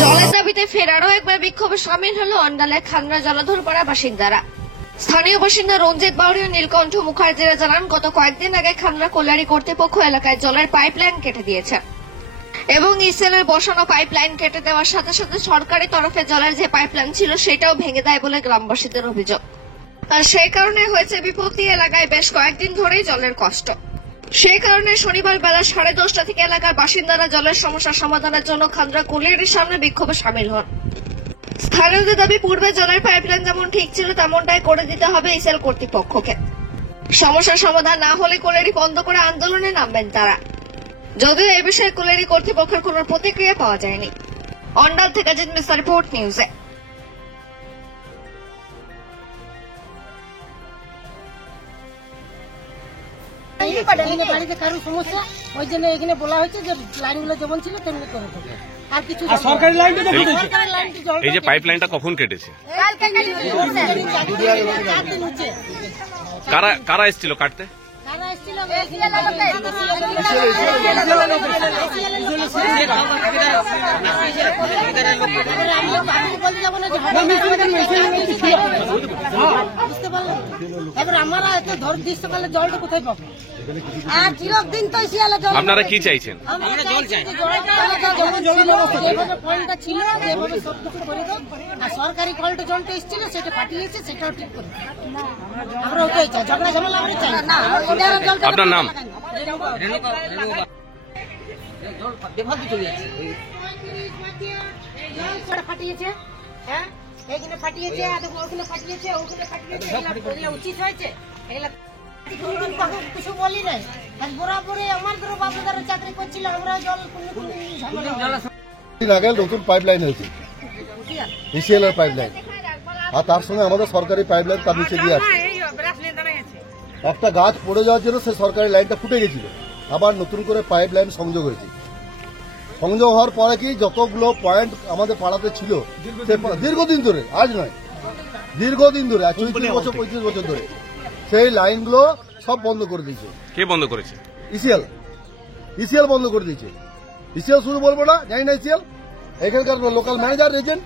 জলের দাবিতে ফের আরও একবার বিক্ষোভে সামিল হল অন্ডালের খান্না জলাধরপাড়া বাসিন্দারা। স্থানীয় বাসিন্দা রঞ্জিত বাউরি ও নীলকণ্ঠ মুখার্জিরা জানান, গত কয়েকদিন আগে খান্না কল্যাণী কর্তৃপক্ষ এলাকায় জলের পাইপলাইন কেটে দিয়েছে এবং ইসেলের বসানো পাইপলাইন কেটে দেওয়ার সাথে সাথে সরকারি তরফে জলের যে পাইপলাইন ছিল সেটাও ভেঙে দেয় বলে গ্রামবাসীদের অভিযোগ। আর সেই কারণে হয়েছে বিপত্তি, এলাকায় বেশ কয়েকদিন ধরেই জলের কষ্ট। সেই কারণে শনিবার বেলা 10:30 থেকে এলাকার বাসিন্দারা জলের সমস্যা সমাধানের জন্য খান্না কল্যাণীর সামনে বিক্ষোভে সামিল হন। স্থানীয়দের দাবি, পূর্বে জলের পাইপলাইন যেমন ঠিক ছিল তেমনটাই করে দিতে হবে ইসেল কর্তৃপক্ষকে। সমস্যার সমাধান না হলে কল্যাণী বন্ধ করে আন্দোলনে নামবেন তারা। যদিও এ বিষয়ে কল্যাণী কর্তৃপক্ষের কোন প্রতিক্রিয়া পাওয়া যায়নি। অন্ডাল থেকে জিনিস রিপোর্ট নিউজে। বাড়িতে কারো সমস্যা, ওই জন্য এখানে বলা হয়েছে যে লাইনগুলো যেমন ছিল তেমনি করে দেবে। আর কিছু সরকারি লাইনটা তো সরকারি লাইনটি জল এই যে পাইপলাইনটা কখন কেটেছে? কারা এসেছিল কাটতে? কারা এসেছিল? বুঝতে পারলেন? এবার আমরা এত ধর গ্রীষ্মকালে জলটা কোথায় পাবো? আর চিরদিন তো শিয়ালে জল। আপনারা কি চাইছেন? আমরা জল চাই, যেভাবে পয়েন্টটা ছিল যেভাবে সবকিছু করে দাও। আর সরকারি কলটা জলটা এসেছিল সেটা ফাটিয়েছে, সেটাও ঠিক করে আমরা ওটাই চাই। ঝগড়া ঝামেলা আমরা চাই না। আপনার নাম? ফাটিয়েছে, হ্যাঁ, এখানে ফাটিয়েছে, ওখানে ফাটিয়েছে, ওখানে ফাটিয়েছে, এগুলো উচিত হয়েছে? এগুলা কিছু বলি নাই। বরাবরে আমাদের বাপদারা চাকরি করছিল, আমরা জল আগে নতুন পাইপলাইন হয়েছে, ইসিএল এর পাইপলাইন, আর তার সঙ্গে আমাদের সরকারি পাইপলাইন তার নিচে দিয়ে আছে। একটা গাছ পড়ে যাওয়ার জন্য সেই সরকারি লাইনটা ফুটে গেছিল, আবার নতুন করে পাইপলাইন সংযোগ হয়েছে। সংযোগ হওয়ার পরে কি যতগুলো পয়েন্ট আমাদের পাড়াতে ছিল দীর্ঘদিন ধরে, আজ নয়, দীর্ঘদিন ধরে, 34 বছর 35 বছর ধরে সেই লাইনগুলো সব বন্ধ করে দিয়েছে। কে বন্ধ করেছে? ইসিএল বন্ধ করে দিয়েছে। ইসিএল শুধু বলবো না, জানি না ইসিএল, এখানকার লোকাল ম্যানেজার এজেন্ট,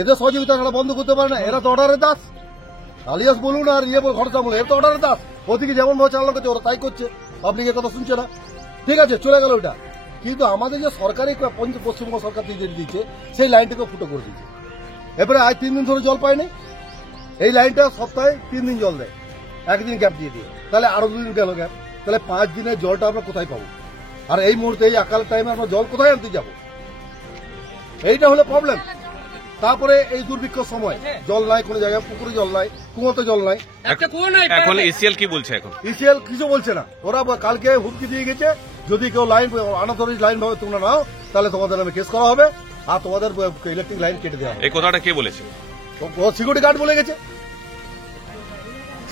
এদের সহযোগিতা তারা বন্ধ করতে পারে না। এরা তো অর্ডারের দাস, আলিয়াস বলুন আর খরচা বলুন, এরা তো অর্ডারের দাস। ওদিকে যেমন ভাবে চালানো করছে ওরা তাই করছে, পাবলিকের কথা শুনছে না। ঠিক আছে, চলে গেল ওটা, কিন্তু আমাদের যে সরকারি পশ্চিমবঙ্গ সরকার থেকে দিচ্ছে সেই লাইনটাকে ফুটো করে দিচ্ছে। এবারে আজ 3 দিন ধরে জল পায়নি, এই লাইনটা সপ্তাহে 3 দিন জল দেয়, একদিন গ্যাপ দিয়ে দিয়ে, তাহলে আরো 2 দিন গেল গ্যাপ, তাহলে 5 দিনের জলটা আমরা কোথায় পাবো? আর এই মুহূর্তে এই আকাল টাইমে আমরা জল কোথায় আনতে যাবো? এইটা হলো প্রবলেম। তারপরে এই দুর্ভিক্ষর সময় জল নাই, কোনো জায়গায় পুকুরে জল নাই, কুয়োতে জল নাই। এখন ইসিএল কি বলছে? এখন ইসিএল কিছু বলছে না, ওরা কালকে হুমকি দিয়ে গেছে, যদি কেউ লাইন আনাথরিজ লাইন ভাবে তোমরা নাও তাহলে তোমাদের নামে কেস করা হবে আর তোমাদের ইলেকট্রিক লাইন কেটে দেওয়া হবে। এই কথাটা কে বলেছে? ও সিকিউরিটি গার্ড বলে গেছে,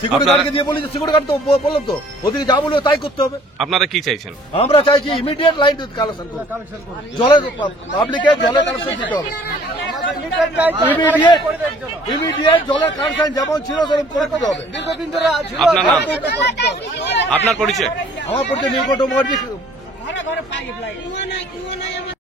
সিকিউরিটি গার্ডকে দিয়ে বলেছে, সিকিউরিটি গার্ড তো বললাম তো, ওদিকে যা বলবে তাই করতে হবে। আপনারা কি চাইছেন? আমরা চাইছি ইমিডিয়েট লাইন কানেকশন করুন, জলের পাবলিকের জলের কানেকশন দিতে হবে, ইমিডিয়েট জলের কানেকশন যেমন ছিল সেরকম করে দিতে হবে। দীর্ঘদিন ধরে আপনার নাম? আপনার পরিচয়? আমার পরিচয় নীলকণ্ঠ মুখার্জি।